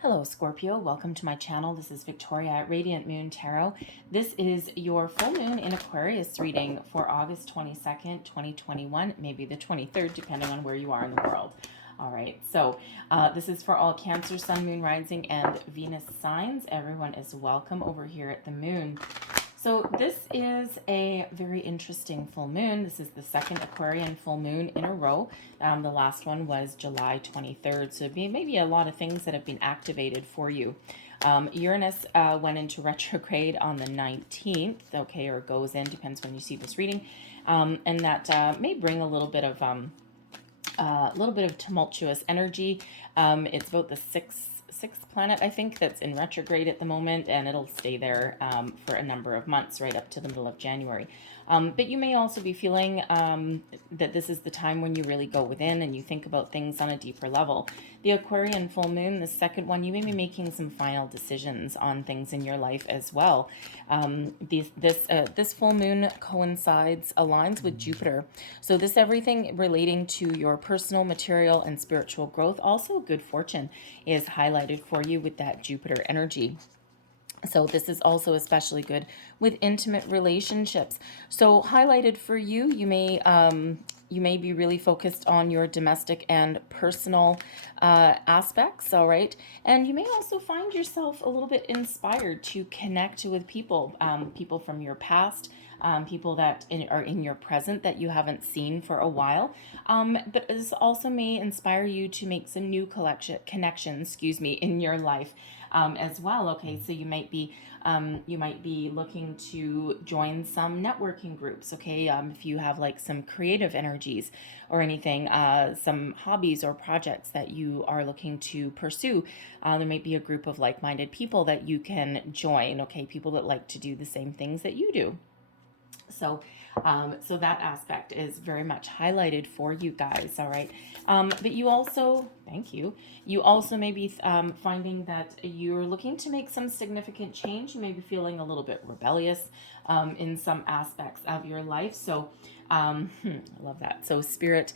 Hello, Scorpio. Welcome to my channel. This is Victoria at Radiant Moon Tarot. This is your full moon in Aquarius reading for August 22nd, 2021, maybe the 23rd, depending on where you are in the world. All right, so this is for all Cancer, Sun, Moon, Rising, and Venus signs. Everyone is welcome over here at the moon. So this is a very interesting full moon. This is the second Aquarian full moon in a row. The last one was July 23rd. So maybe a lot of things that have been activated for you. Uranus went into retrograde on the 19th, okay, or goes in, depends when you see this reading. And that may bring a little bit of tumultuous energy. It's about the sixth planet, I think, that's in retrograde at the moment, and it'll stay there for a number of months, right up to the middle of January. But you may also be feeling that this is the time when you really go within and you think about things on a deeper level. The Aquarian full moon, the second one, you may be making some final decisions on things in your life as well. This full moon aligns with Jupiter. So this everything relating to your personal, material, and spiritual growth. Also, good fortune is highlighted for you with that Jupiter energy. So this is also especially good with intimate relationships. So highlighted for you, you may be really focused on your domestic and personal aspects, all right? And you may also find yourself a little bit inspired to connect with people, people from your past, people that are in your present that you haven't seen for a while. But this also may inspire you to make some new connections, in your life as well. Okay, so you might be looking to join some networking groups. Okay, if you have like some creative energies or anything, some hobbies or projects that you are looking to pursue, there might be a group of like-minded people that you can join. Okay, people that like to do the same things that you do. So that aspect is very much highlighted for you guys, all right? But you also, thank you, you also may be finding that you're looking to make some significant change. You may be feeling a little bit rebellious in some aspects of your life. So I love that. So spirit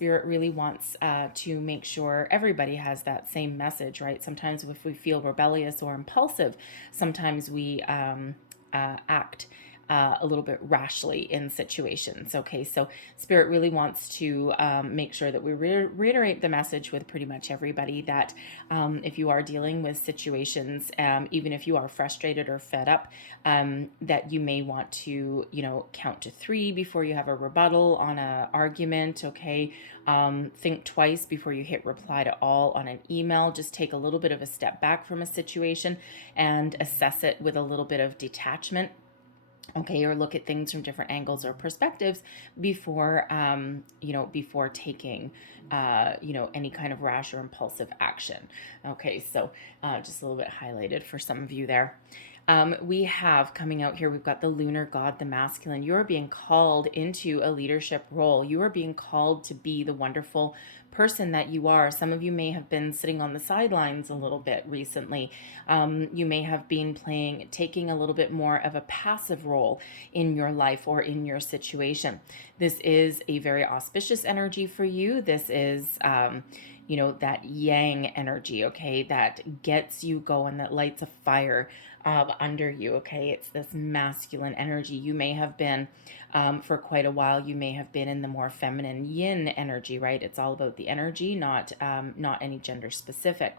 really wants to make sure everybody has that same message, right? Sometimes if we feel rebellious or impulsive, sometimes we act a little bit rashly in situations. Okay, so Spirit really wants to make sure that we reiterate the message with pretty much everybody that if you are dealing with situations, even if you are frustrated or fed up, that you may want to, count to 3 before you have a rebuttal on an argument. Okay, think twice before you hit reply to all on an email. Just take a little bit of a step back from a situation and assess it with a little bit of detachment. Okay, or look at things from different angles or perspectives before before taking any kind of rash or impulsive action. Okay, so just a little bit highlighted for some of you there. We have coming out here, we've got the lunar god, the masculine. You are being called into a leadership role. You are being called to be the wonderful person that you are. Some of you may have been sitting on the sidelines a little bit recently. You may have been taking a little bit more of a passive role in your life or in your situation. This is a very auspicious energy for you. This is that yang energy, okay, that gets you going, that lights a fire under you. Okay, it's this masculine energy. You may have been for quite a while, you may have been in the more feminine yin energy, right? It's all about the energy, not any gender specific.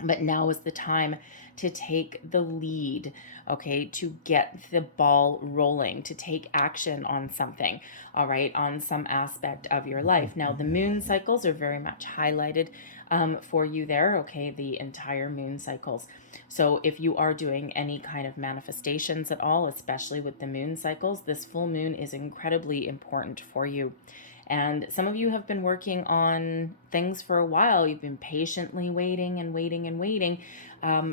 But now is the time to take the lead, okay, to get the ball rolling, to take action on something, all right, on some aspect of your life. Now, the moon cycles are very much highlighted for you there, okay, the entire moon cycles. So if you are doing any kind of manifestations at all, especially with the moon cycles, this full moon is incredibly important for you. And some of you have been working on things for a while. You've been patiently waiting and waiting and waiting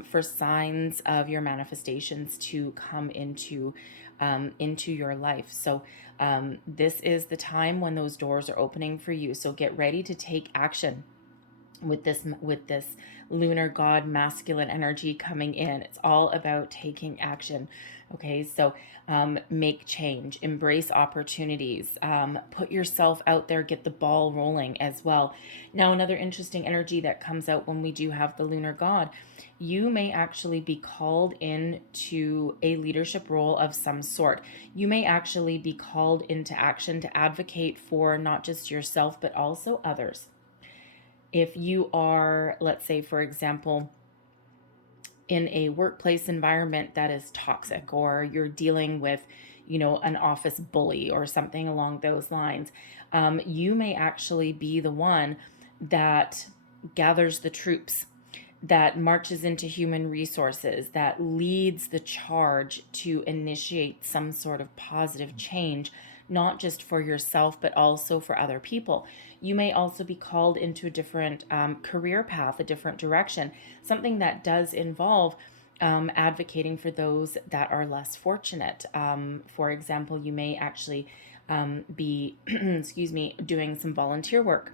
for signs of your manifestations to come into your life. So this is the time when those doors are opening for you. So get ready to take action. with this lunar god masculine energy coming in. It's all about taking action. Okay, so make change, embrace opportunities, put yourself out there, get the ball rolling as well. Now, another interesting energy that comes out when we do have the lunar god, you may actually be called into a leadership role of some sort. You may actually be called into action to advocate for not just yourself, but also others. If you are, let's say, for example, in a workplace environment that is toxic, or you're dealing with, an office bully or something along those lines, you may actually be the one that gathers the troops, that marches into human resources, that leads the charge to initiate some sort of positive change, not just for yourself, but also for other people. You may also be called into a different career path, a different direction, something that does involve advocating for those that are less fortunate. For example, you may actually be, excuse me, doing some volunteer work.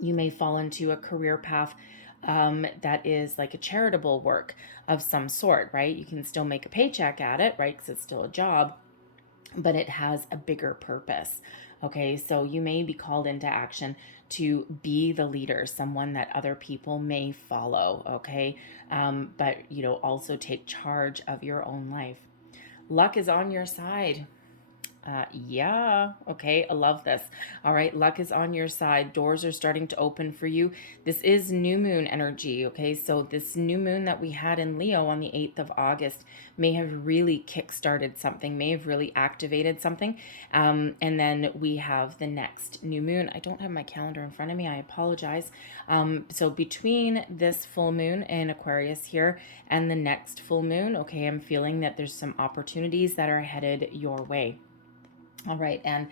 You may fall into a career path that is like a charitable work of some sort, right? You can still make a paycheck at it, right? Because it's still a job, but it has a bigger purpose. Okay, so you may be called into action to be the leader, someone that other people may follow. Okay, but also take charge of your own life. Luck is on your side. Yeah. Okay. I love this. All right. Luck is on your side. Doors are starting to open for you. This is new moon energy. Okay. So this new moon that we had in Leo on the 8th of August may have really kickstarted something, may have really activated something. And then we have the next new moon. I don't have my calendar in front of me. I apologize. So between this full moon in Aquarius here and the next full moon, okay, I'm feeling that there's some opportunities that are headed your way. All right, and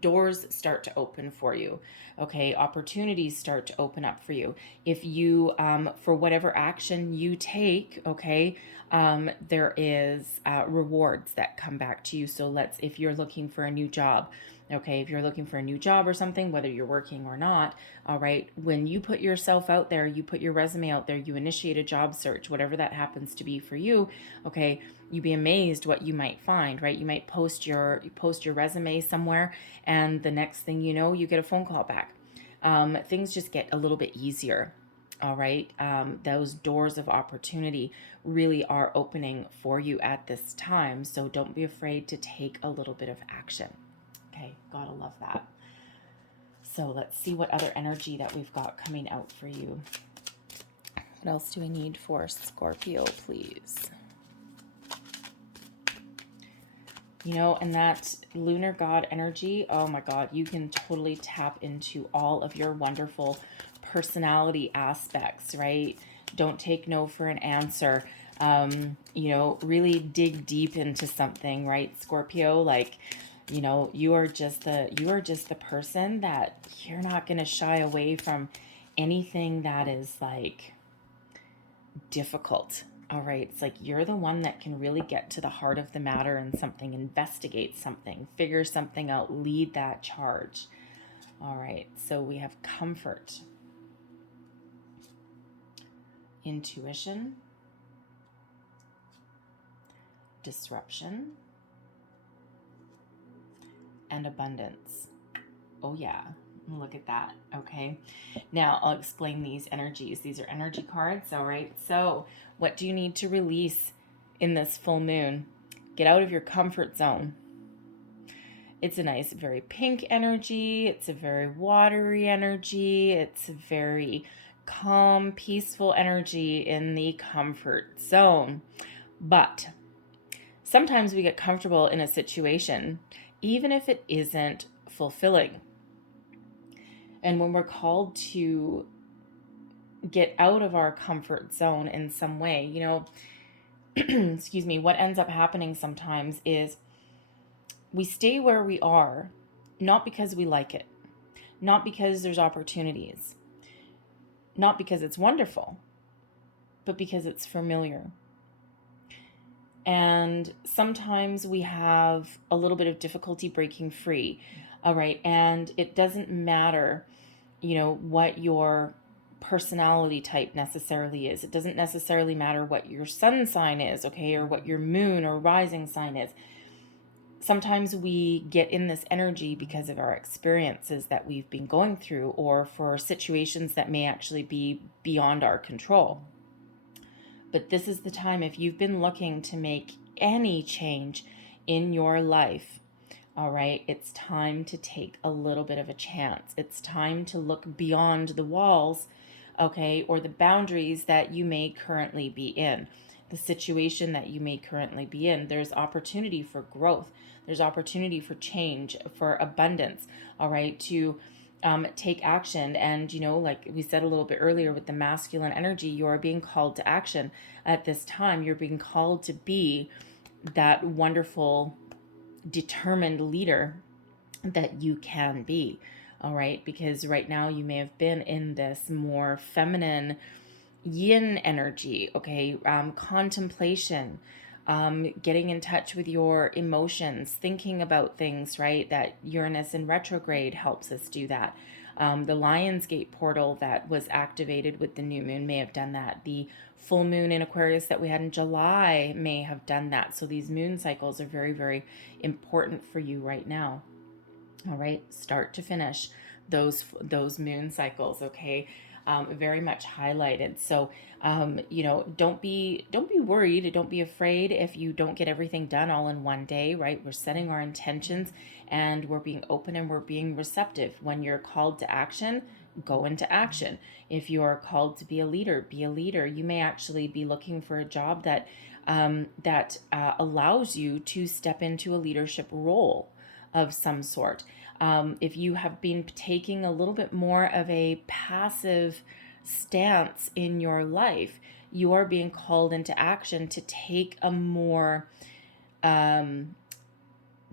doors start to open for you. Okay, opportunities start to open up for you. If you, for whatever action you take, okay, there is rewards that come back to you. So if you're looking for a new job, okay, if you're looking for a new job or something, whether you're working or not, all right, when you put yourself out there, you put your resume out there, you initiate a job search, whatever that happens to be for you, okay, you'd be amazed what you might find, right? You might post your resume somewhere, and the next thing you know, you get a phone call back. Things just get a little bit easier. All right. Those doors of opportunity really are opening for you at this time. So don't be afraid to take a little bit of action. Okay. Gotta love that. So let's see what other energy that we've got coming out for you. What else do we need for Scorpio, please? And that lunar god energy, oh my God, you can totally tap into all of your wonderful personality aspects, right? Don't take no for an answer. Really dig deep into something, right? Scorpio, you are just the person that you're not going to shy away from anything that is like difficult. All right. It's like you're the one that can really get to the heart of the matter and something, investigate something, figure something out, lead that charge. All right. So we have comfort, intuition, disruption, and abundance. Oh, yeah. Look at that. Okay. Now I'll explain these energies. These are energy cards. All right. So what do you need to release in this full moon? Get out of your comfort zone. It's a nice, very pink energy. It's a very watery energy. It's a very calm, peaceful energy in the comfort zone. But sometimes we get comfortable in a situation, even if it isn't fulfilling. And when we're called to get out of our comfort zone in some way, excuse me, what ends up happening sometimes is we stay where we are, not because we like it, not because there's opportunities, not because it's wonderful, but because it's familiar. And sometimes we have a little bit of difficulty breaking free. All right. And it doesn't matter, what your personality type necessarily is. It doesn't necessarily matter what your sun sign is, okay, or what your moon or rising sign is. Sometimes we get in this energy because of our experiences that we've been going through, or for situations that may actually be beyond our control. But this is the time, if you've been looking to make any change in your life, all right, it's time to take a little bit of a chance. It's time to look beyond the walls, okay, or the boundaries that you may currently be in, the situation that you may currently be in. There's opportunity for growth. There's opportunity for change, for abundance, all right, to take action. And, like we said a little bit earlier with the masculine energy, you're being called to action at this time. You're being called to be that wonderful, determined leader that you can be. All right, because right now you may have been in this more feminine yin energy, okay, contemplation, getting in touch with your emotions, thinking about things, right? That Uranus in retrograde helps us do that. The Lionsgate portal that was activated with the new moon may have done that. The full moon in Aquarius that we had in July may have done that. So these moon cycles are very, very important for you right now. All right, start to finish those moon cycles, okay? Very much highlighted. So, don't be worried. Don't be afraid if you don't get everything done all in one day, right? We're setting our intentions and we're being open and we're being receptive. When you're called to action, go into action. If you are called to be a leader, be a leader. You may actually be looking for a job that allows you to step into a leadership role of some sort. If you have been taking a little bit more of a passive stance in your life, you are being called into action to take a more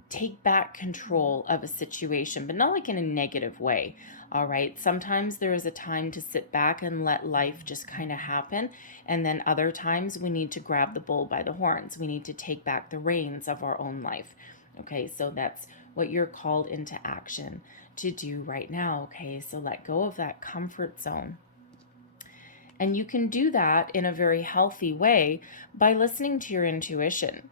take back control of a situation, but not like in a negative way. All right. Sometimes there is a time to sit back and let life just kind of happen. And then other times we need to grab the bull by the horns. We need to take back the reins of our own life. Okay. So that's what you're called into action to do right now. Okay. So let go of that comfort zone. And you can do that in a very healthy way by listening to your intuition.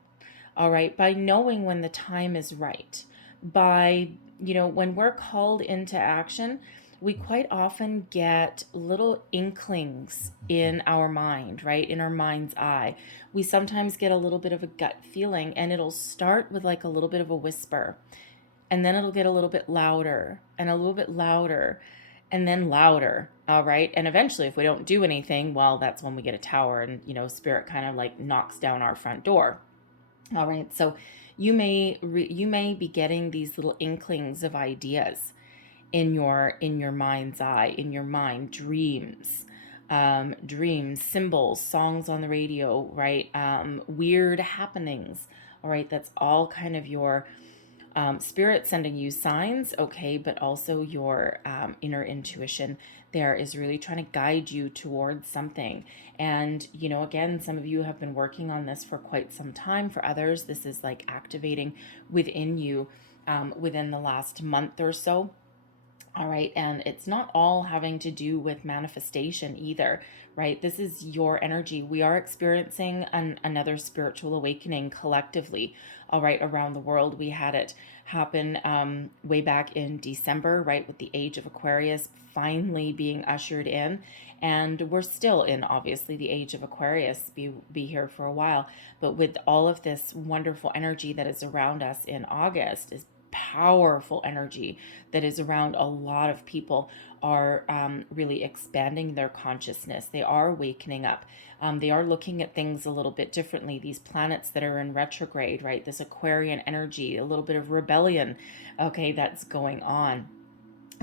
All right. By knowing when the time is right. By, when we're called into action, we quite often get little inklings in our mind, right? In our mind's eye. We sometimes get a little bit of a gut feeling, and it'll start with like a little bit of a whisper. And then it'll get a little bit louder and a little bit louder and then louder. All right. And eventually, if we don't do anything, well, that's when we get a tower and, spirit kind of like knocks down our front door. All right. So you may be getting these little inklings of ideas in your mind's eye, in your mind, dreams, symbols, songs on the radio, right? Weird happenings. All right. That's all kind of your spirit sending you signs, okay, but also your inner intuition there is really trying to guide you towards something. And, again, some of you have been working on this for quite some time. For others, this is like activating within you within the last month or so. All right. And it's not all having to do with manifestation either, right? This is your energy. We are experiencing another spiritual awakening collectively, all right, around the world. We had it happen way back in December, right, with the age of Aquarius finally being ushered in. And we're still in, obviously, the age of Aquarius, be here for a while. But with all of this wonderful energy that is around us in August, is powerful energy that is around a lot of people are really expanding their consciousness. They are awakening up. They are looking at things a little bit differently. These planets that are in retrograde, right? This Aquarian energy, a little bit of rebellion, okay, that's going on.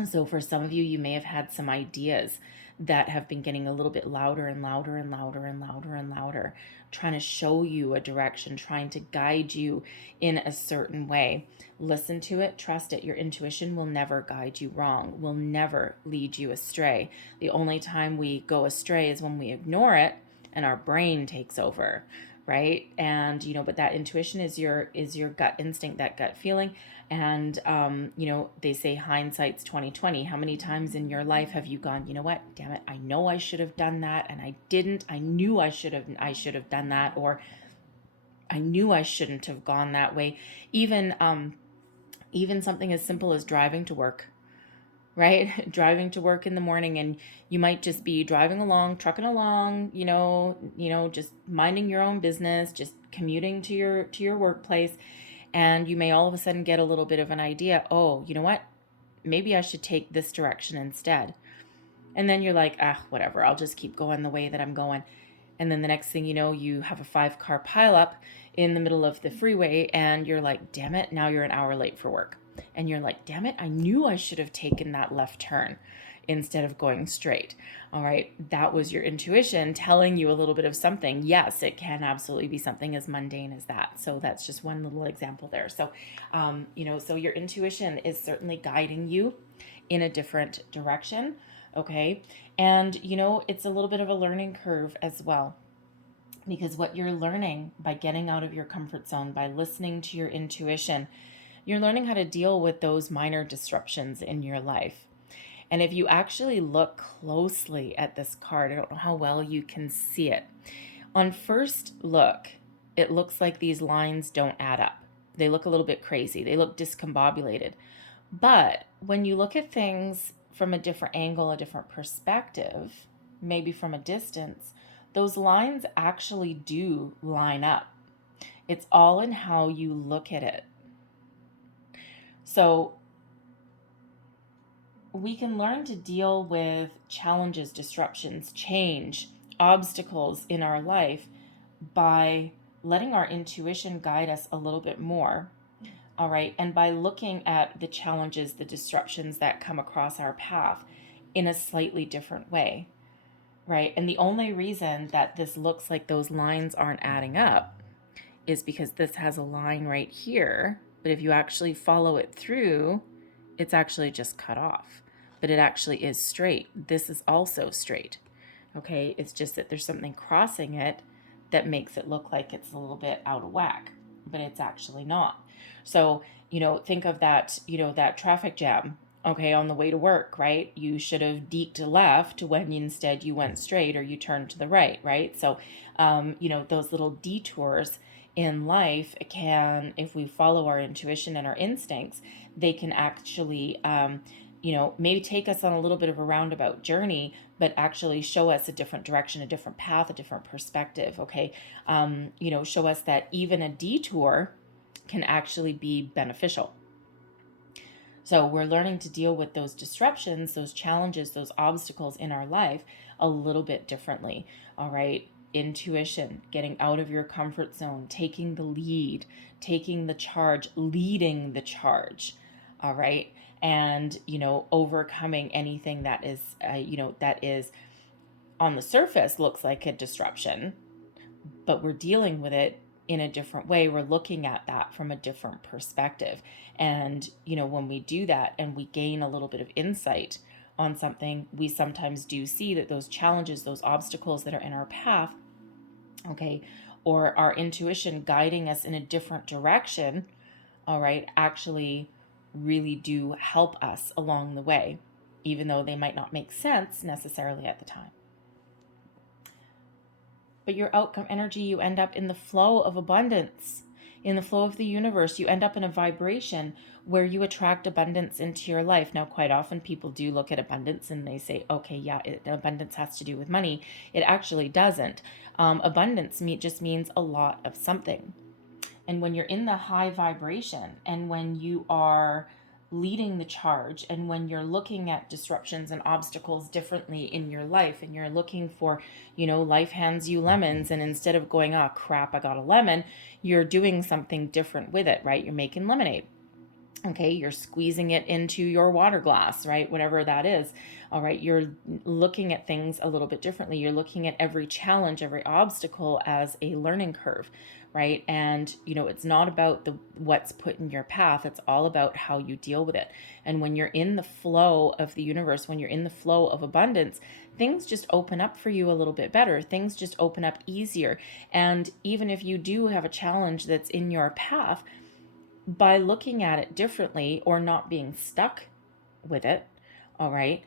So for some of you, you may have had some ideas that have been getting a little bit louder and louder and louder and louder and louder, trying to show you a direction, trying to guide you in a certain way. Listen to it, trust it. Your intuition will never guide you wrong, will never lead you astray. The only time we go astray is when we ignore it and our brain takes over, right? And, but that intuition is your gut instinct, that gut feeling. And, they say hindsight's 2020. How many times in your life have you gone, you know what, damn it, I know I should have done that and I didn't. I knew I should have done that, or I knew I shouldn't have gone that way. Even something as simple as driving to work, right? Driving to work in the morning, and you might just be driving along, trucking along, just minding your own business, just commuting to your workplace, and you may all of a sudden get a little bit of an idea, oh, you know what? Maybe I should take this direction instead. And then you're like, whatever, I'll just keep going the way that I'm going. And then the next thing you know, you have a 5-car pileup in the middle of the freeway, and you're like, damn it, now you're an hour late for work. And you're like, damn it, I knew I should have taken that left turn instead of going straight. All right, that was your intuition telling you a little bit of something. Yes, it can absolutely be something as mundane as that. So that's just one little example there. So, so your intuition is certainly guiding you in a different direction. Okay. And, it's a little bit of a learning curve as well, because what you're learning by getting out of your comfort zone, by listening to your intuition, you're learning how to deal with those minor disruptions in your life. And if you actually look closely at this card, I don't know how well you can see it. On first look, it looks like these lines don't add up. They look a little bit crazy. They look discombobulated. But when you look at things from a different angle, a different perspective, maybe from a distance, those lines actually do line up. It's all in how you look at it. So we can learn to deal with challenges, disruptions, change, obstacles in our life by letting our intuition guide us a little bit more. All right. And by looking at the challenges, the disruptions that come across our path in a slightly different way. Right. And the only reason that this looks like those lines aren't adding up is because this has a line right here. But if you actually follow it through, it's actually just cut off. But it actually is straight. This is also straight. Okay. It's just that there's something crossing it that makes it look like it's a little bit out of whack, but it's actually not. So, think of that, that traffic jam, okay, on the way to work, right? You should have deked left when instead you went straight, or you turned to the right, right? So, those little detours in life can, if we follow our intuition and our instincts, they can actually, maybe take us on a little bit of a roundabout journey, but actually show us a different direction, a different path, a different perspective, okay? Show us that even a detour can actually be beneficial. So we're learning to deal with those disruptions, those challenges, those obstacles in our life a little bit differently, all right? Intuition, getting out of your comfort zone, taking the lead, taking the charge, leading the charge, all right? And, overcoming anything that is, that is on the surface looks like a disruption, but we're dealing with it in a different way. We're looking at that from a different perspective. And, when we do that and we gain a little bit of insight on something, we sometimes do see that those challenges, those obstacles that are in our path, okay, or our intuition guiding us in a different direction, all right, actually really do help us along the way, even though they might not make sense necessarily at the time. But your outcome energy, you end up in the flow of abundance, in the flow of the universe. You end up in a vibration where you attract abundance into your life. Now, quite often people do look at abundance and they say, okay, yeah, abundance has to do with money. It actually doesn't. Abundance just means a lot of something. And when you're in the high vibration, and when you are leading the charge, and when you're looking at disruptions and obstacles differently in your life, and you're looking for, life hands you lemons, and instead of going, oh crap, I got a lemon, you're doing something different with it, right? You're making lemonade. Okay, you're squeezing it into your water glass, right? Whatever that is. All right, you're looking at things a little bit differently. You're looking at every challenge, every obstacle as a learning curve, right? And it's not about the what's put in your path. It's all about how you deal with it. And when you're in the flow of the universe, when you're in the flow of abundance, things just open up for you a little bit better. Things just open up easier. And even if you do have a challenge that's in your path, by looking at it differently or not being stuck with it, all right,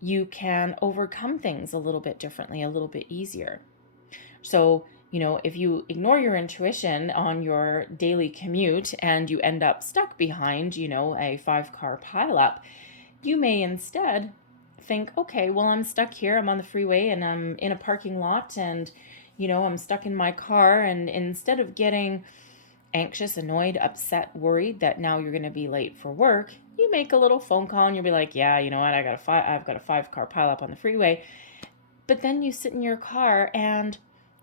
you can overcome things a little bit differently, a little bit easier. So, if you ignore your intuition on your daily commute and you end up stuck behind, a 5-car pileup, you may instead think, okay, well, I'm stuck here. I'm on the freeway and I'm in a parking lot and, I'm stuck in my car. And instead of getting anxious, annoyed, upset, worried that now you're going to be late for work, you make a little phone call and you'll be like, yeah, you know what, I've got a 5-car pileup on the freeway. But then you sit in your car and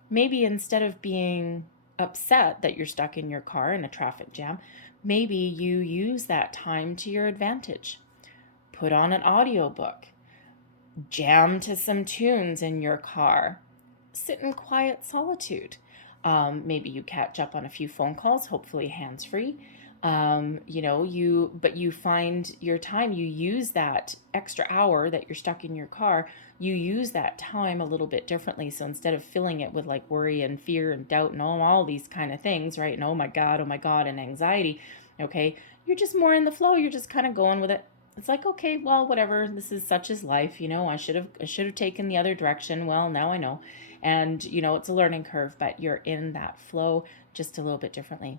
maybe instead of being upset that you're stuck in your car in a traffic jam, maybe you use that time to your advantage. Put on an audiobook, jam to some tunes in your car, sit in quiet solitude. Maybe you catch up on a few phone calls, hopefully hands-free. But you find your time, you use that extra hour that you're stuck in your car, you use that time a little bit differently. So instead of filling it with like worry and fear and doubt and all these kind of things, right? And oh my God, and anxiety, okay, you're just more in the flow. You're just kind of going with it. It's like, okay, well, whatever. This is such as life, I should have taken the other direction. Well, now I know. And it's a learning curve, but you're in that flow just a little bit differently.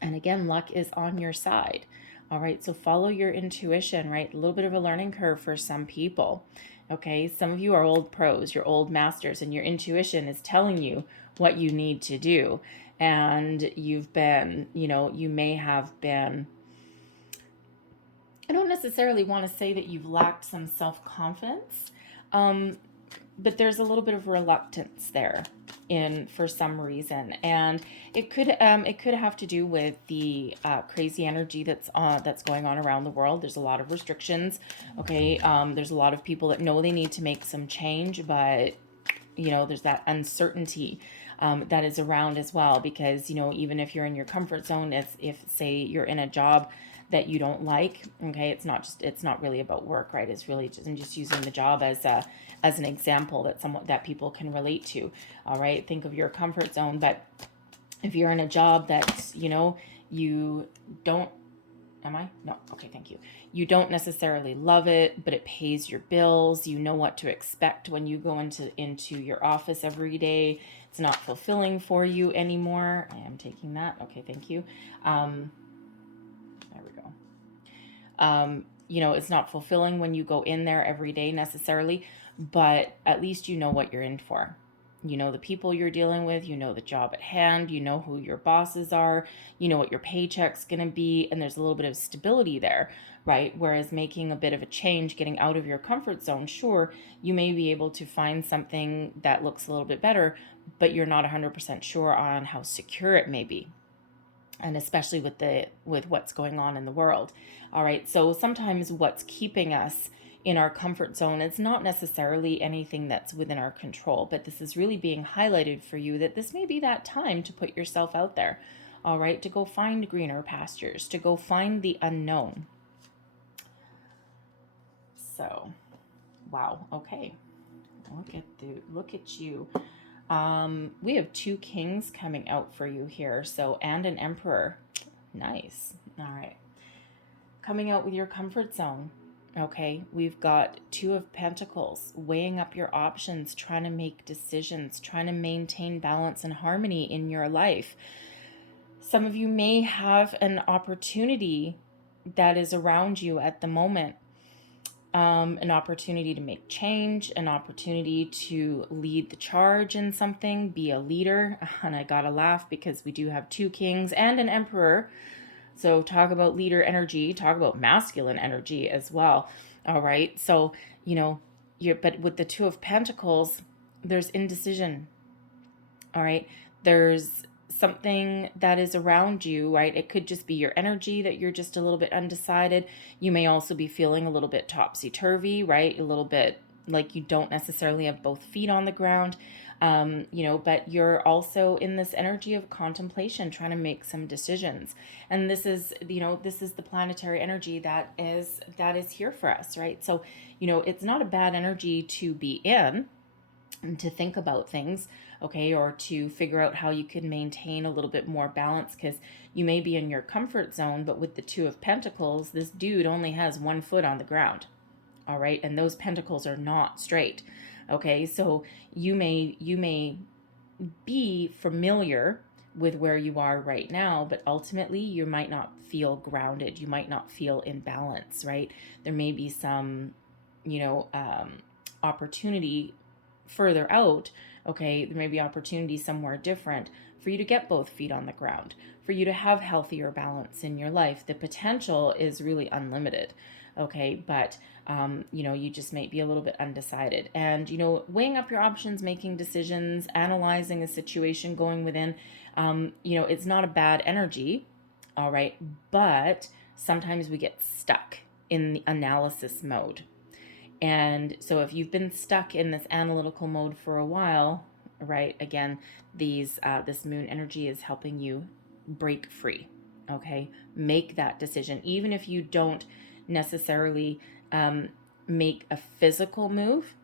And again, luck is on your side. All right, so follow your intuition, right? A little bit of a learning curve for some people. Okay, some of you are old pros, you're old masters, and your intuition is telling you what you need to do. And you've been, you may have been, I don't necessarily want to say that you've lacked some self-confidence, but there's a little bit of reluctance there for some reason, and it could have to do with the crazy energy that's going on around the world. There's a lot of restrictions. Okay, there's a lot of people that know they need to make some change, but there's that uncertainty that is around as well, because even if you're in your comfort zone, if say you're in a job that you don't like, okay, it's not really about work, right? It's really just, I'm just using the job as an example that people can relate to. All right, think of your comfort zone. But if you're in a job that you don't, am I? No. Okay, thank you. You don't necessarily love it, but it pays your bills. You know what to expect when you go into your office every day. It's not fulfilling for you anymore. I am taking that. Okay, thank you. There we go. It's not fulfilling when you go in there every day necessarily, but at least you know what you're in for. You know the people you're dealing with, you know the job at hand, you know who your bosses are, you know what your paycheck's going to be, and there's a little bit of stability there, right? Whereas making a bit of a change, getting out of your comfort zone, sure, you may be able to find something that looks a little bit better, but you're not 100% sure on how secure it may be. And especially with what's going on in the world. All right, so sometimes what's keeping us in our comfort zone, it's not necessarily anything that's within our control, but this is really being highlighted for you that this may be that time to put yourself out there, all right, to go find greener pastures, to go find the unknown. So, wow, okay, look at you. We have 2 kings coming out for you here, so, and an emperor. Nice. All right, coming out with your comfort zone. Okay, we've got 2 of Pentacles, weighing up your options, trying to make decisions, trying to maintain balance and harmony in your life. Some of you may have an opportunity that is around you at the moment, an opportunity to make change, an opportunity to lead the charge in something, be a leader. And I gotta laugh because we do have 2 kings and an emperor. So talk about leader energy, talk about masculine energy as well. All right. So, but with the 2 of Pentacles, there's indecision. All right. There's something that is around you, right? It could just be your energy that you're just a little bit undecided. You may also be feeling a little bit topsy-turvy, right? A little bit like you don't necessarily have both feet on the ground. But you're also in this energy of contemplation, trying to make some decisions. And this is the planetary energy that is here for us, right? So, it's not a bad energy to be in and to think about things, okay, or to figure out how you can maintain a little bit more balance, because you may be in your comfort zone, but with the Two of Pentacles, this dude only has 1 foot on the ground. All right, and those pentacles are not straight. Okay, so you may be familiar with where you are right now, but ultimately you might not feel grounded. You might not feel in balance, right? There may be some, opportunity further out. Okay, there may be opportunity somewhere different for you to get both feet on the ground, for you to have healthier balance in your life. The potential is really unlimited. Okay, but you just might be a little bit undecided, and weighing up your options, making decisions, analyzing a situation, going within. It's not a bad energy, all right, but sometimes we get stuck in the analysis mode. And so if you've been stuck in this analytical mode for a while, right, again, this moon energy is helping you break free. Okay, make that decision, even if you don't necessarily make a physical move.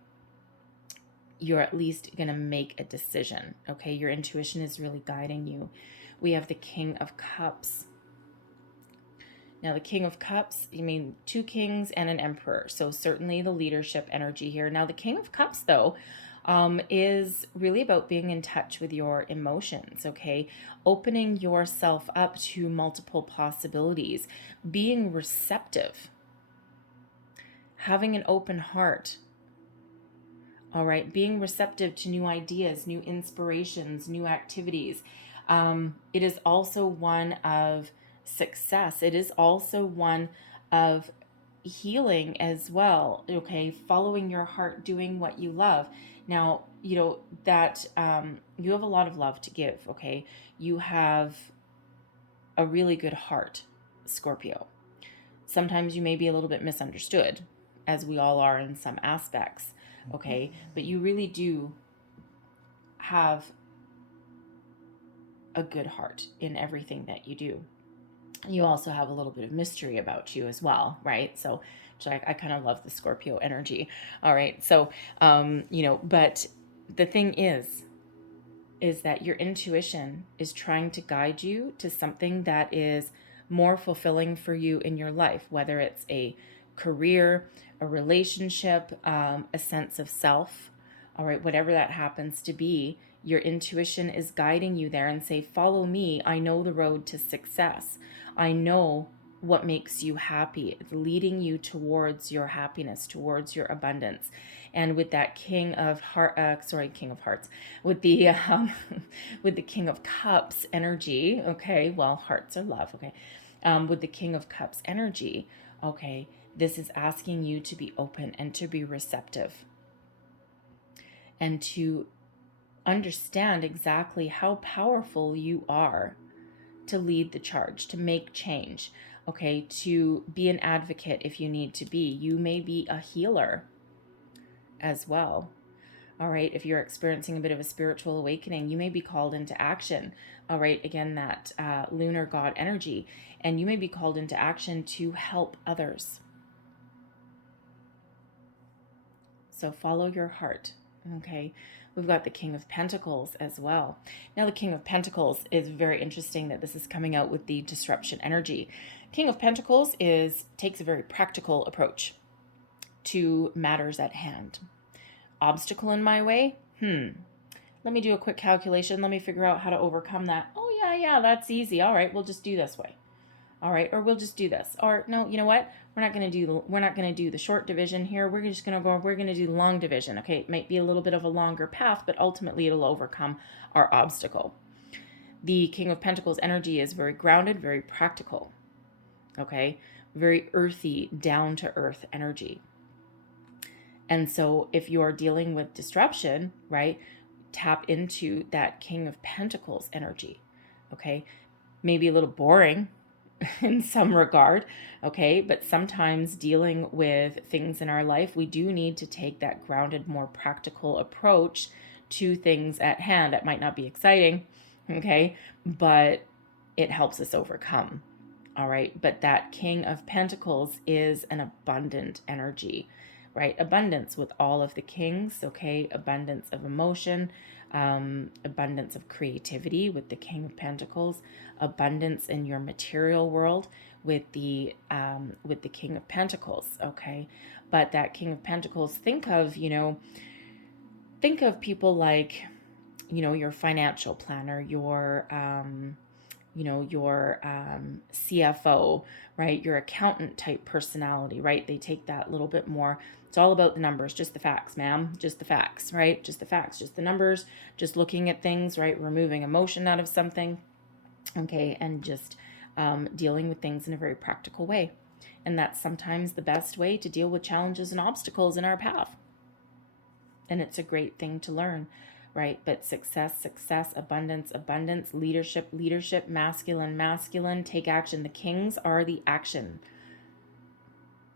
You're at least going to make a decision. Okay, your intuition is really guiding you. We have the King of Cups. Now, the King of Cups, two kings and an emperor. So certainly the leadership energy here. Now, the King of Cups, though, is really about being in touch with your emotions, okay? Opening yourself up to multiple possibilities, being receptive, having an open heart, all right? Being receptive to new ideas, new inspirations, new activities. It is also one of success. It is also one of healing as well, okay? Following your heart, doing what you love. Now, that you have a lot of love to give, okay? You have a really good heart, Scorpio. Sometimes you may be a little bit misunderstood, as we all are in some aspects, okay? But you really do have a good heart in everything that you do. You also have a little bit of mystery about you as well, right? So I kind of love the Scorpio energy. All right. So, but the thing is that your intuition is trying to guide you to something that is more fulfilling for you in your life, whether it's a career, a relationship, a sense of self, all right, whatever that happens to be. Your intuition is guiding you there, and say, follow me. I know the road to success. I know what makes you happy. It's leading you towards your happiness, towards your abundance. And with that King of Hearts, with the with the King of Cups energy, okay, well, hearts are love, okay, with the King of Cups energy, okay, this is asking you to be open and to be receptive and to understand exactly how powerful you are to lead the charge, to make change, okay, to be an advocate if you need to be. You may be a healer as well. All right, if you're experiencing a bit of a spiritual awakening, you may be called into action. All right, again, that lunar god energy, and you may be called into action to help others. So follow your heart, okay? We've got the King of Pentacles as well. Now, the King of Pentacles is very interesting that this is coming out with the disruption energy. King of Pentacles takes a very practical approach to matters at hand. Obstacle in my way? Let me do a quick calculation. Let me figure out how to overcome that. Oh, yeah, that's easy. All right, we'll just do this way. All right, or we'll just do this. Or no, you know what? We're not going to do the short division here. We're going to do the long division. Okay, it might be a little bit of a longer path, but ultimately it'll overcome our obstacle. The King of Pentacles energy is very grounded, very practical. Okay, very earthy, down to earth energy. And so if you're dealing with disruption, right, tap into that King of Pentacles energy. okay? Maybe a little boring in some regard, okay? But sometimes dealing with things in our life, we do need to take that grounded, more practical approach to things at hand. It might not be exciting, okay? But it helps us overcome, all right? But that King of Pentacles is an abundant energy, right? Abundance with all of the kings, okay? Abundance of emotion, abundance of creativity with the King of Pentacles, abundance in your material world with the King of Pentacles, okay? But that King of Pentacles, think of people like, your financial planner, your CFO, right? Your accountant type personality, right? They take that little bit more. It's all about the numbers, just the facts, ma'am, just the facts, right? Just the facts, just the numbers, just looking at things, right? Removing emotion out of something, okay? And just dealing with things in a very practical way. And that's sometimes the best way to deal with challenges and obstacles in our path. And it's a great thing to learn, right? But success, abundance, leadership, masculine, take action. The kings are the action.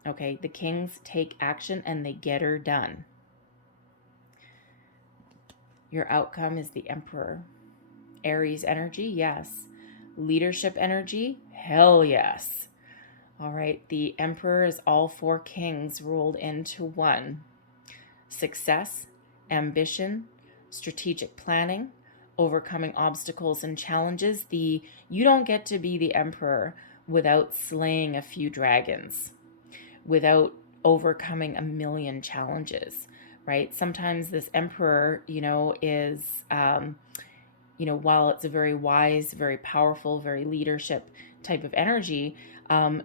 Okay, the kings take action and they get her done. Your outcome is the Emperor. Aries energy, yes. Leadership energy, hell yes. All right, the Emperor is all four kings rolled into one. Success, ambition, strategic planning, overcoming obstacles and challenges. You don't get to be the Emperor without slaying a few dragons, without overcoming a million challenges, right? Sometimes this Emperor, is, while it's a very wise, very powerful, very leadership type of energy,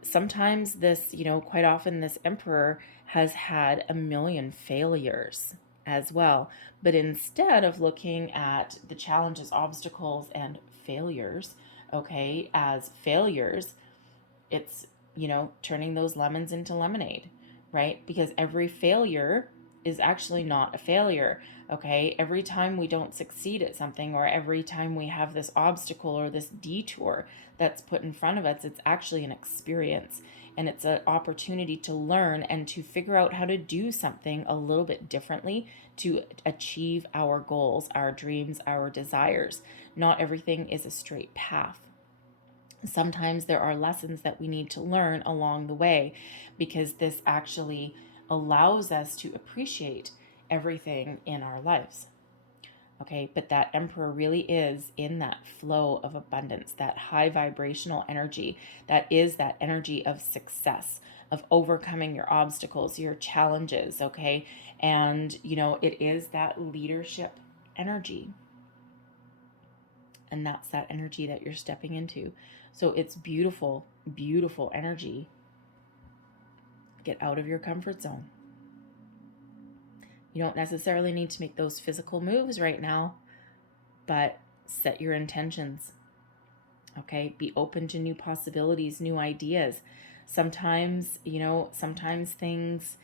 sometimes this, quite often this Emperor has had a million failures as well. But instead of looking at the challenges, obstacles, and failures, okay, as failures, it's, turning those lemons into lemonade, right? Because every failure is actually not a failure, okay? Every time we don't succeed at something, or every time we have this obstacle or this detour that's put in front of us, it's actually an experience. And it's an opportunity to learn and to figure out how to do something a little bit differently to achieve our goals, our dreams, our desires. Not everything is a straight path. Sometimes there are lessons that we need to learn along the way, because this actually allows us to appreciate everything in our lives. Okay, but that Emperor really is in that flow of abundance, that high vibrational energy, that is that energy of success, of overcoming your obstacles, your challenges, okay? And, it is that leadership energy. And that's that energy that you're stepping into. So it's beautiful, beautiful energy. Get out of your comfort zone. You don't necessarily need to make those physical moves right now, but set your intentions. Okay? Be open to new possibilities, new ideas. Sometimes, sometimes things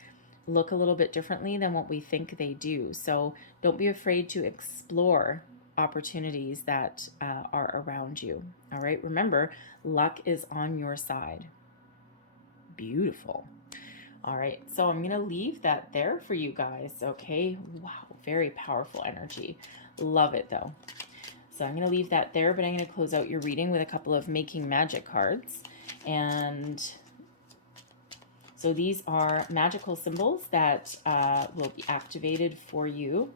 look a little bit differently than what we think they do. So don't be afraid to explore opportunities that are around you. All right? Remember, luck is on your side. Beautiful. All right, so I'm going to leave that there for you guys, okay? Wow, very powerful energy. Love it, though. So I'm going to leave that there, but I'm going to close out your reading with a couple of Making Magic cards. And so these are magical symbols that will be activated for you.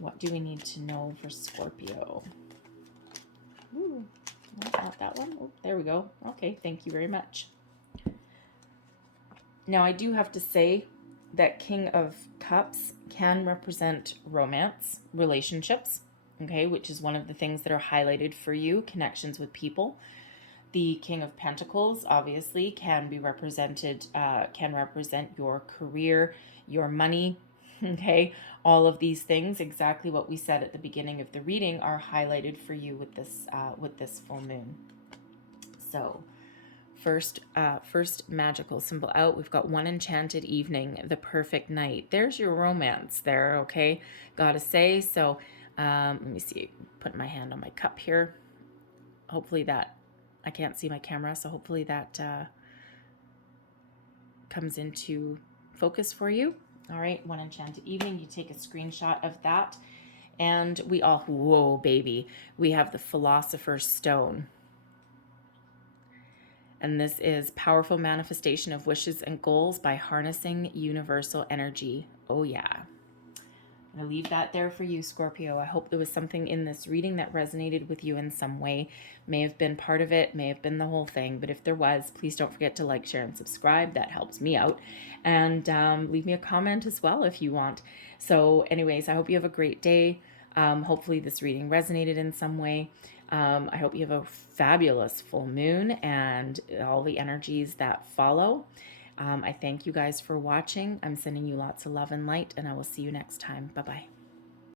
What do we need to know for Scorpio? Ooh, not that one. Oh, there we go. Okay, thank you very much. Now, I do have to say that King of Cups can represent romance, relationships, okay, which is one of the things that are highlighted for you, connections with people. The King of Pentacles, obviously, can represent your career, your money, okay? All of these things, exactly what we said at the beginning of the reading, are highlighted for you with this full moon. So, First magical symbol out. We've got One Enchanted Evening, the perfect night. There's your romance there, okay? Gotta say. So Let me see, put my hand on my cup here. Hopefully that, I can't see my camera, so hopefully that comes into focus for you. All right, One Enchanted Evening, you take a screenshot of that. And we all, whoa, baby, we have the Philosopher's Stone. And this is powerful manifestation of wishes and goals by harnessing universal energy. Oh, yeah. I'm going to leave that there for you, Scorpio. I hope there was something in this reading that resonated with you in some way. May have been part of it, may have been the whole thing. But if there was, please don't forget to like, share, and subscribe. That helps me out. And leave me a comment as well if you want. So anyways, I hope you have a great day. Hopefully this reading resonated in some way. I hope you have a fabulous full moon and all the energies that follow. I thank you guys for watching. I'm sending you lots of love and light, and I will see you next time. Bye-bye.